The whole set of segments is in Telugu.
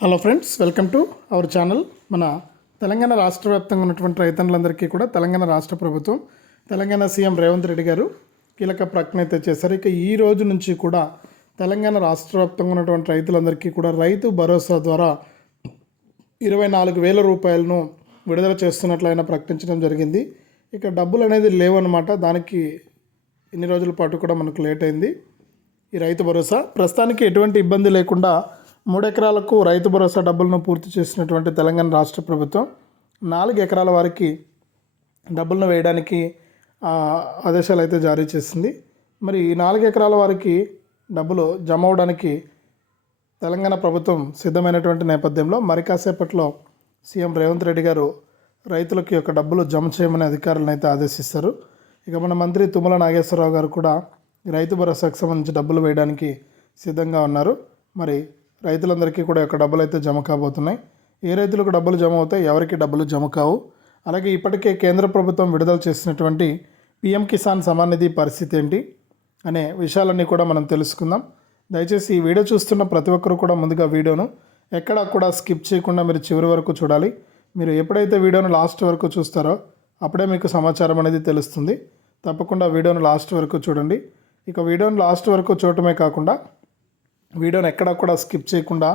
Hello friends welcome to our channel. మన తెలంగాణ రాష్ట్ర వ్యాప్తంగా ఉన్నటువంటి రైతన్నులందరికీ కూడా తెలంగాణ రాష్ట్ర ప్రభుత్వం తెలంగాణ సీఎం రేవంత్ రెడ్డి గారు కీలక ప్రకటన అయితే చేశారు. ఇక ఈ రోజు నుంచి కూడా తెలంగాణ రాష్ట్ర వ్యాప్తంగా ఉన్నటువంటి రైతులందరికీ కూడా రైతు భరోసా ద్వారా ఇరవై నాలుగు వేల రూపాయలను విడుదల చేస్తున్నట్లు ఆయన ప్రకటించడం జరిగింది. ఇక డబ్బులు అనేది లేవన్నమాట. దానికి ఇన్ని రోజుల పాటు కూడా మనకు లేట్ అయింది. ఈ రైతు భరోసా ప్రస్తుతానికి ఎటువంటి ఇబ్బంది లేకుండా మూడు ఎకరాలకు రైతు భరోసా డబ్బులను పూర్తి చేసినటువంటి తెలంగాణ రాష్ట్ర ప్రభుత్వం నాలుగు ఎకరాల వారికి డబ్బులను వేయడానికి ఆ, ఆదేశాలు అయితే జారీ చేసింది. మరి ఈ నాలుగు ఎకరాల వారికి డబ్బులు జమ అవడానికి తెలంగాణ ప్రభుత్వం సిద్ధమైనటువంటి నేపథ్యంలో మరి కాసేపట్లో సీఎం రేవంత్ రెడ్డి గారు రైతులకి యొక్క డబ్బులు జమ చేయమని అధికారులను అయితే ఆదేశిస్తారు. ఇక మన మంత్రి తుమ్మల నాగేశ్వరరావు గారు కూడా రైతు భరోసాకు సంబంధించి డబ్బులు వేయడానికి సిద్ధంగా ఉన్నారు. మరి రైతులందరికీ కూడా యొక్క డబ్బులు అయితే జమ కాబోతున్నాయి. ఏ రైతులకు డబ్బులు జమ అవుతాయి? ఎవరికి డబ్బులు జమ కావు? అలాగే ఇప్పటికే కేంద్ర ప్రభుత్వం విడుదల చేసినటువంటి పిఎం కిసాన్ సమాన్ నిధి పరిస్థితి ఏంటి? అనే విషయాలన్నీ కూడా మనం తెలుసుకుందాం. దయచేసి ఈ వీడియో చూస్తున్న ప్రతి ఒక్కరు కూడా ముందుగా వీడియోను ఎక్కడా కూడా స్కిప్ చేయకుండా మీరు చివరి వరకు చూడాలి. మీరు ఎప్పుడైతే వీడియోను లాస్ట్ వరకు చూస్తారో అప్పుడే మీకు సమాచారం అనేది తెలుస్తుంది. తప్పకుండా వీడియోను లాస్ట్ వరకు చూడండి. ఇక వీడియోను లాస్ట్ వరకు చూడటమే కాకుండా వీడియోని ఎక్కడా కూడా స్కిప్ చేయకుండా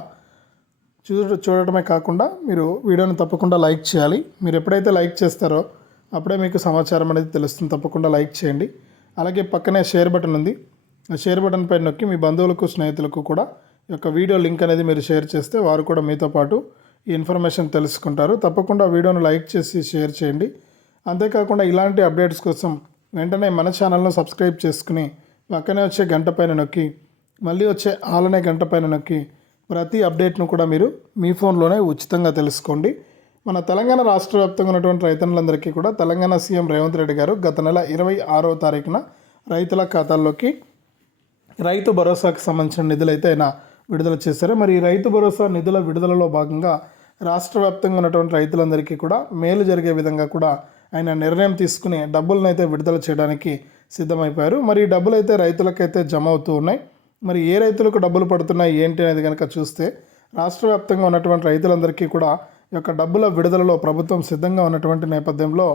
చూ చూడటమే కాకుండా మీరు వీడియోని తప్పకుండా లైక్ చేయాలి. మీరు ఎప్పుడైతే లైక్ చేస్తారో అప్పుడే మీకు సమాచారం అనేది తెలుస్తుంది. తప్పకుండా లైక్ చేయండి. అలాగే పక్కనే షేర్ బటన్ ఉంది. ఆ షేర్ బటన్ పైన నొక్కి మీ బంధువులకు స్నేహితులకు కూడా ఈ యొక్క వీడియో లింక్ అనేది మీరు షేర్ చేస్తే వారు కూడా మీతో పాటు ఈ ఇన్ఫర్మేషన్ తెలుసుకుంటారు. తప్పకుండా వీడియోను లైక్ చేసి షేర్ చేయండి. అంతేకాకుండా ఇలాంటి అప్డేట్స్ కోసం వెంటనే మన ఛానల్ను సబ్స్క్రైబ్ చేసుకుని పక్కనే వచ్చే గంట పైన నొక్కి మళ్ళీ వచ్చే ఆలనే గంట పైన నొక్కి ప్రతి అప్డేట్ను కూడా మీరు మీ ఫోన్లోనే ఉచితంగా తెలుసుకోండి. మన తెలంగాణ రాష్ట్ర వ్యాప్తంగా ఉన్నటువంటి రైతన్నులందరికీ కూడా తెలంగాణ సీఎం రేవంత్ రెడ్డి గారు గత నెల ఇరవై ఆరో తారీఖున రైతుల ఖాతాల్లోకి రైతు భరోసాకు సంబంధించిన నిధులైతే ఆయన విడుదల చేశారు. మరి రైతు భరోసా నిధుల విడుదలలో భాగంగా రాష్ట్ర వ్యాప్తంగా ఉన్నటువంటి రైతులందరికీ కూడా మేలు జరిగే విధంగా కూడా ఆయన నిర్ణయం తీసుకుని డబ్బులను అయితే విడుదల చేయడానికి సిద్ధమైపోయారు. మరి డబ్బులు అయితే రైతులకైతే జమ అవుతూ ఉన్నాయి. మరి ఏ రైతులకు డబ్బులు పడుతున్నాయి ఏంటి అనేది కనుక చూస్తే రాష్ట్ర వ్యాప్తంగా ఉన్నటువంటి రైతులందరికీ కూడా ఈ యొక్క డబ్బుల విడుదలలో ప్రభుత్వం సిద్ధంగా ఉన్నటువంటి నేపథ్యంలో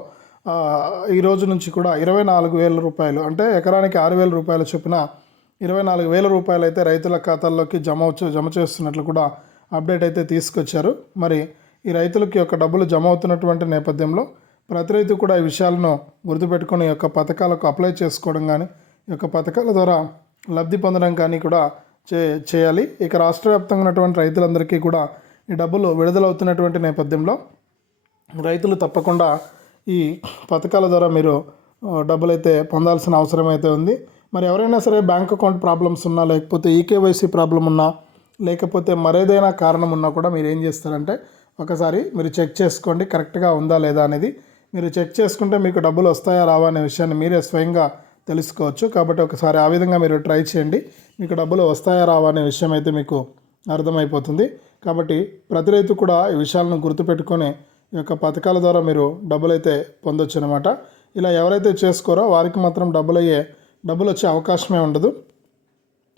ఈ రోజు నుంచి కూడా ఇరవై నాలుగు వేల రూపాయలు అంటే ఎకరానికి ఆరు వేల రూపాయల చొప్పున ఇరవై నాలుగు వేల రూపాయలు అయితే రైతుల ఖాతాల్లోకి జమ జమ చేస్తున్నట్లు కూడా అప్డేట్ అయితే తీసుకొచ్చారు. మరి ఈ రైతులకి యొక్క డబ్బులు జమ అవుతున్నటువంటి నేపథ్యంలో ప్రతి రైతు కూడా ఈ విషయాలను గుర్తుపెట్టుకొని ఈ యొక్క పథకాలకు అప్లై చేసుకోవడం కానీ ఈ యొక్క పథకాల ద్వారా లబ్ధి పొందడం కానీ కూడా చే చేయాలి. ఇక రాష్ట్ర వ్యాప్తంగా ఉన్నటువంటి రైతులందరికీ కూడా ఈ డబ్బులు విడుదలవుతున్నటువంటి నేపథ్యంలో రైతులు తప్పకుండా ఈ పథకాల ద్వారా మీరు డబ్బులైతే డబ్బులు అయితే పొందాల్సిన అవసరం అయితే ఉంది. మరి ఎవరైనా సరే బ్యాంక్ అకౌంట్ ప్రాబ్లమ్స్ ఉన్నా లేకపోతే ఈకేవైసీ ప్రాబ్లం ఉన్నా లేకపోతే మరేదైనా కారణం ఉన్నా కూడా మీరు ఏం చేస్తారంటే ఒకసారి మీరు చెక్ చేసుకోండి కరెక్ట్గా ఉందా లేదా అనేది మీరు చెక్ చేసుకుంటే మీకు డబ్బులు వస్తాయా రావా అనే విషయాన్ని మీరే స్వయంగా తెలుసుకోవచ్చు. కాబట్టి ఒకసారి ఆ విధంగా మీరు ట్రై చేయండి. మీకు డబ్బులు వస్తాయా రావా అనే విషయం అయితే మీకు అర్థమైపోతుంది. కాబట్టి ప్రతి రైతు కూడా ఈ విషయాలను గుర్తుపెట్టుకొని ఈ యొక్క పథకాల ద్వారా మీరు డబ్బులు అయితే పొందొచ్చు అనమాట ఇలా ఎవరైతే చేసుకోరో వారికి మాత్రం డబ్బులు అయ్యే డబ్బులు వచ్చే అవకాశమే ఉండదు.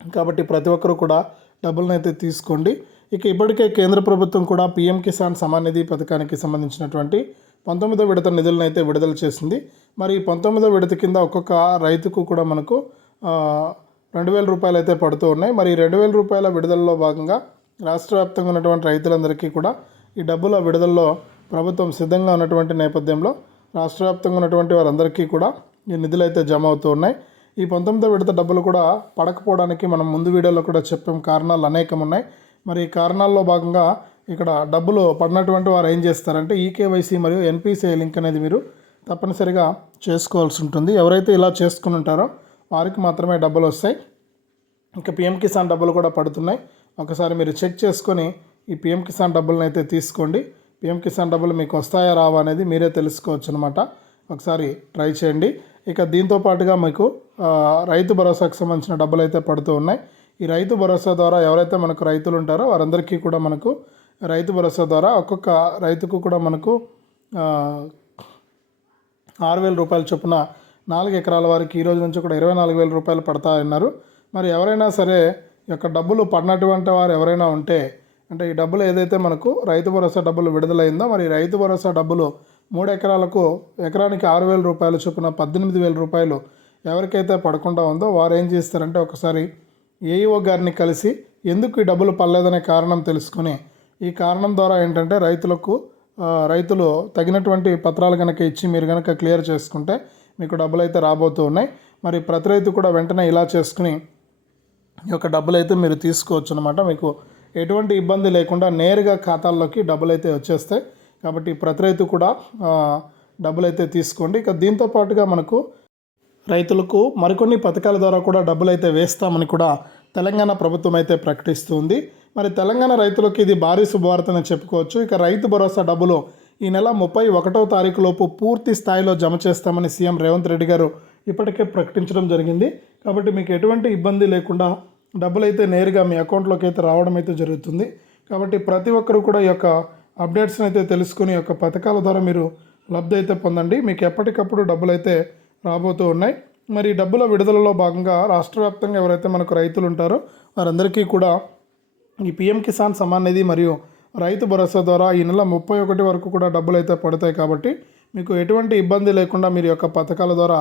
కాబట్టి ప్రతి ఒక్కరూ కూడా డబ్బులను అయితే తీసుకోండి. ఇక ఇప్పటికే కేంద్ర ప్రభుత్వం కూడా పీఎం కిసాన్ సమాన్ నిధి పథకానికి సంబంధించినటువంటి పంతొమ్మిదో విడత నిధులను అయితే విడుదల చేసింది. మరి పంతొమ్మిదో విడత కింద ఒక్కొక్క రైతుకు కూడా మనకు రెండు వేల రూపాయలు అయితే పడుతూ ఉన్నాయి. మరి రెండు వేల రూపాయల విడుదలలో భాగంగా రాష్ట్ర వ్యాప్తంగా ఉన్నటువంటి రైతులందరికీ కూడా ఈ డబ్బుల విడుదలలో ప్రభుత్వం సిద్ధంగా ఉన్నటువంటి నేపథ్యంలో రాష్ట్ర వ్యాప్తంగా ఉన్నటువంటి వారందరికీ కూడా ఈ నిధులు అయితే జమ అవుతూ ఉన్నాయి. ఈ పంతొమ్మిదో విడత డబ్బులు కూడా పడకపోవడానికి మనం ముందు వీడియోలో కూడా చెప్పాం కారణాలు అనేకం ఉన్నాయి. మరి ఈ కారణాల్లో భాగంగా ఇక్కడ డబ్బులు పడినటువంటి వారు ఏం చేస్తారంటే ఈకేవైసీ మరియు ఎన్పిసిఐ లింక్ అనేది మీరు తప్పనిసరిగా చేసుకోవాల్సి ఉంటుంది. ఎవరైతే ఇలా చేసుకుని ఉంటారో వారికి మాత్రమే డబ్బులు వస్తాయి. ఇంకా పిఎం కిసాన్ డబ్బులు కూడా పడుతున్నాయి. ఒకసారి మీరు చెక్ చేసుకొని ఈ పిఎం కిసాన్ డబ్బులను అయితే తీసుకోండి. పిఎం కిసాన్ డబ్బులు మీకు వస్తాయా రావా అనేది మీరే తెలుసుకోవచ్చు అనమాట ఒకసారి ట్రై చేయండి. ఇక దీంతో పాటుగా మీకు రైతు భరోసాకు సంబంధించిన డబ్బులు అయితే పడుతూ ఉన్నాయి. ఈ రైతు భరోసా ద్వారా ఎవరైతే మనకు రైతులు ఉంటారో వారందరికీ కూడా మనకు రైతు భరోసా ద్వారా ఒక్కొక్క రైతుకు కూడా మనకు ఆరు వేల రూపాయల చొప్పున నాలుగు ఎకరాల వారికి ఈ రోజు నుంచి కూడా ఇరవై నాలుగు వేల రూపాయలు పడతాయన్నారు. మరి ఎవరైనా సరే యొక్క డబ్బులు పడినటువంటి వారు ఎవరైనా ఉంటే అంటే ఈ డబ్బులు ఏదైతే మనకు రైతు భరోసా డబ్బులు విడుదలైందో మరి రైతు భరోసా డబ్బులు మూడు ఎకరాలకు ఎకరానికి ఆరు వేల రూపాయలు చొప్పున పద్దెనిమిది వేల రూపాయలు ఎవరికైతే పడకుండా ఉందో వారు ఏం చేస్తారంటే ఒకసారి ఏఈఓ గారిని కలిసి ఎందుకు ఈ డబ్బులు పడలేదనే కారణం తెలుసుకుని ఈ కారణం ద్వారా ఏంటంటే రైతులకు రైతులు తగినటువంటి పత్రాలు కనుక ఇచ్చి మీరు కనుక క్లియర్ చేసుకుంటే మీకు డబ్బులు అయితే రాబోతూ ఉన్నాయి. మరి ప్రతి రైతు కూడా వెంటనే ఇలా చేసుకుని ఈ యొక్క డబ్బులు అయితే మీరు తీసుకోవచ్చు అనమాట మీకు ఎటువంటి ఇబ్బంది లేకుండా నేరుగా ఖాతాల్లోకి డబ్బులు అయితే వచ్చేస్తాయి. కాబట్టి ప్రతి రైతు కూడా డబ్బులు అయితే తీసుకోండి. ఇక దీంతో పాటుగా మనకు రైతులకు మరికొన్ని పథకాల ద్వారా కూడా డబ్బులు అయితే వేస్తామని కూడా తెలంగాణ ప్రభుత్వం అయితే ప్రకటిస్తుంది. మరి తెలంగాణ రైతులకు ఇది భారీ శుభవార్తని చెప్పుకోవచ్చు. ఇక రైతు భరోసా డబ్బులు ఈ నెల ముప్పై ఒకటో తారీఖు లోపు పూర్తి స్థాయిలో జమ చేస్తామని సీఎం రేవంత్ రెడ్డి గారు ఇప్పటికే ప్రకటించడం జరిగింది. కాబట్టి మీకు ఎటువంటి ఇబ్బంది లేకుండా డబ్బులు అయితే నేరుగా మీ అకౌంట్లోకి అయితే రావడం అయితే జరుగుతుంది. కాబట్టి ప్రతి ఒక్కరు కూడా ఈ యొక్క అప్డేట్స్ని అయితే తెలుసుకుని యొక్క పథకాల ద్వారా మీరు లబ్ధి అయితే పొందండి. మీకు ఎప్పటికప్పుడు డబ్బులు అయితే రాబోతూ ఉన్నాయి. మరి డబ్బుల విడుదలలో భాగంగా రాష్ట్ర వ్యాప్తంగా ఎవరైతే మనకు రైతులు ఉంటారో వారందరికీ కూడా ఈ పిఎం కిసాన్ సమాన్ నిధి మరియు రైతు భరోసా ద్వారా ఈ నెల ముప్పై ఒకటి వరకు కూడా డబ్బులు అయితే పడతాయి కాబట్టి మీకు ఎటువంటి ఇబ్బంది లేకుండా మీరు యొక్క పథకాల ద్వారా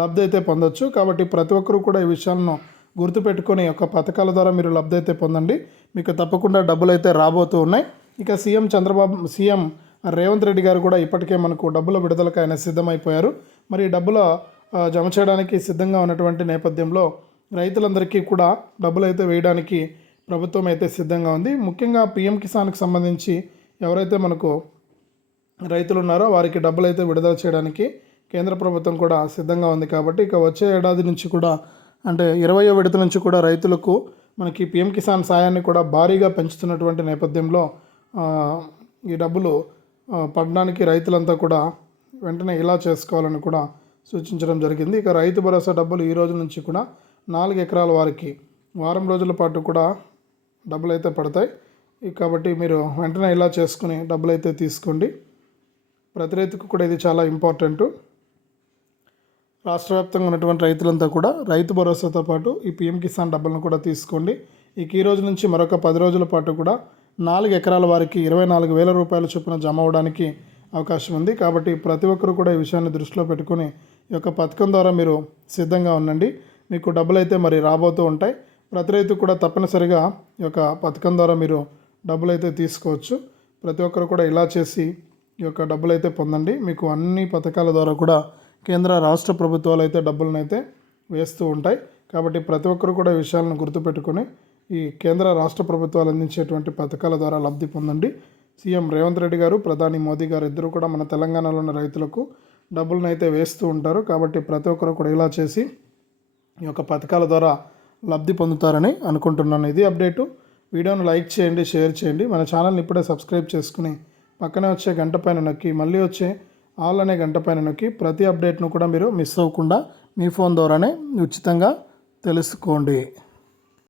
లబ్ధి అయితే పొందొచ్చు. కాబట్టి ప్రతి ఒక్కరూ కూడా ఈ విషయాలను గుర్తుపెట్టుకొని యొక్క పథకాల ద్వారా మీరు లబ్ధి అయితే పొందండి. మీకు తప్పకుండా డబ్బులు అయితే రాబోతూ ఉన్నాయి. ఇక సీఎం చంద్రబాబు సీఎం రేవంత్ రెడ్డి గారు కూడా ఇప్పటికే మనకు డబ్బుల విడుదలకు ఆయన సిద్ధమైపోయారు. మరి డబ్బుల జమ చేయడానికి సిద్ధంగా ఉన్నటువంటి నేపథ్యంలో రైతులందరికీ కూడా డబ్బులు అయితే వేయడానికి ప్రభుత్వం అయితే సిద్ధంగా ఉంది. ముఖ్యంగా పిఎం కిసాన్కి సంబంధించి ఎవరైతే మనకు రైతులు ఉన్నారో వారికి డబ్బులు అయితే విడుదల చేయడానికి కేంద్ర ప్రభుత్వం కూడా సిద్ధంగా ఉంది కాబట్టి ఇక వచ్చే ఏడాది నుంచి కూడా అంటే ఇరవయో విడత నుంచి కూడా రైతులకు మనకి పిఎం కిసాన్ సాయాన్ని కూడా భారీగా పెంచుతున్నటువంటి నేపథ్యంలో ఈ డబ్బులు పడడానికి రైతులంతా కూడా వెంటనే ఇలా చేసుకోవాలని కూడా సూచించడం జరిగింది. ఇక రైతు భరోసా డబ్బులు ఈ రోజు నుంచి కూడా నాలుగు ఎకరాల వారికి వారం రోజుల పాటు కూడా డబ్బులు అయితే పడతాయి కాబట్టి మీరు వెంటనే ఇలా చేసుకుని డబ్బులు అయితే తీసుకోండి. ప్రతి రైతుకు కూడా ఇది చాలా ఇంపార్టెంట్. రాష్ట్ర వ్యాప్తంగా ఉన్నటువంటి రైతులంతా కూడా రైతు భరోసాతో పాటు ఈ పిఎం కిసాన్ డబ్బులను కూడా తీసుకోండి. ఇక ఈ రోజు నుంచి మరొక పది రోజుల పాటు కూడా నాలుగు ఎకరాల వారికి ఇరవై నాలుగు వేల రూపాయల చొప్పున జమ అవడానికి అవకాశం ఉంది. కాబట్టి ప్రతి ఒక్కరు కూడా ఈ విషయాన్ని దృష్టిలో పెట్టుకుని యొక్క పథకం ద్వారా మీరు సిద్ధంగా ఉండండి. మీకు డబ్బులు అయితే మరి రాబోతూ ఉంటాయి. ప్రతి రైతు కూడా తప్పనిసరిగా ఈ యొక్క పథకం ద్వారా మీరు డబ్బులు అయితే తీసుకోవచ్చు. ప్రతి ఒక్కరు కూడా ఇలా చేసి ఈ యొక్క డబ్బులు అయితే పొందండి. మీకు అన్ని పథకాల ద్వారా కూడా కేంద్ర రాష్ట్ర ప్రభుత్వాలు అయితే డబ్బులను అయితే వేస్తూ ఉంటాయి. కాబట్టి ప్రతి ఒక్కరు కూడా విషయాలను గుర్తుపెట్టుకొని ఈ కేంద్ర రాష్ట్ర ప్రభుత్వాలు అందించేటువంటి పథకాల ద్వారా లబ్ధి పొందండి. సీఎం రేవంత్ రెడ్డి గారు ప్రధాని మోదీ గారు ఇద్దరు కూడా మన తెలంగాణలో ఉన్న రైతులకు డబ్బులను అయితే వేస్తూ ఉంటారు. కాబట్టి ప్రతి ఒక్కరు కూడా ఇలా చేసి ఈ యొక్క పథకాల ద్వారా లబ్ధి పొందుతారని అనుకుంటున్నాను. ఇది అప్డేటు. వీడియోను లైక్ చేయండి షేర్ చేయండి. మన ఛానల్ని ఇప్పుడే సబ్స్క్రైబ్ చేసుకుని పక్కనే వచ్చే గంట పైన నొక్కి మళ్ళీ వచ్చే ఆల్ అనే గంట పైన నొక్కి ప్రతి అప్డేట్ను కూడా మీరు మిస్ అవ్వకుండా మీ ఫోన్ ద్వారానే ఉచితంగా తెలుసుకోండి.